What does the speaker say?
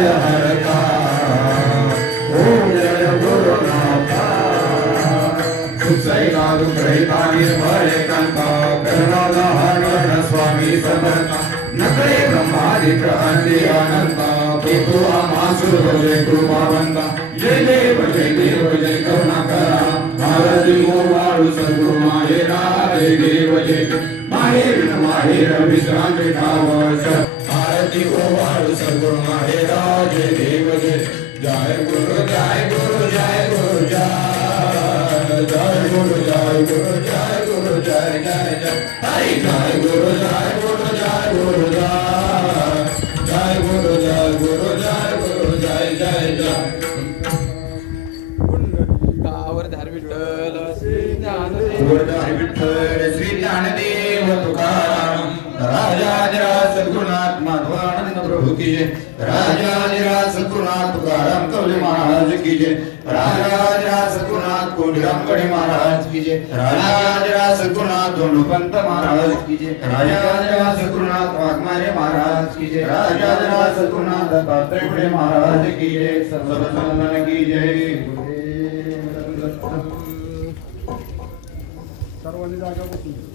भय हरता ओम जय गुरुनाथा सुसैला दुग्रहिता निर्भय कांता करुणाधारण स्वामी समर्था नकळे ब्रह्मादिक अंधी अनंता प्रभु आमासुर जय कृपावंता जय देव जय करुणाकरा महाराज मोवाळू सद्गुरु माहेरा जय देव जय माहेर विश्रांती ठावस आरती मोवाळू सद्गुरु माहेरा जय देव जय जय गुरु जय गुरु जय गुरु जय गुरु जय गुरु जय गुरु जय जय जय हरि जय गुरु जय गुरु जय गुरु जय गुरु जय गुरु जय गुरु जय जय जय वर्धार विठ्ठल श्री ज्ञानदेव वर्धार विठ्ठल श्री ज्ञानदेव तुकाराम राजाधिराज सद्गुरुनाथ माधवानंद प्रभु की जय राजाधिराज सद्गुरुनाथ तुकाराम कवले महाराज की जय राजाधिराज सद्गुरुनाथ कोडीराम गढी महाराज की जय राजाधिराज सद्गुरुनाथ धोंडोपंत महाराज की जय राजाधिराज सद्गुरुनाथ वाघमारे महाराज की जय राजाधिराज सद्गुरुनाथ दत्तात्रेय महाराज की जय सर्वसंबंधन की जय सर्वांनी जागा बसून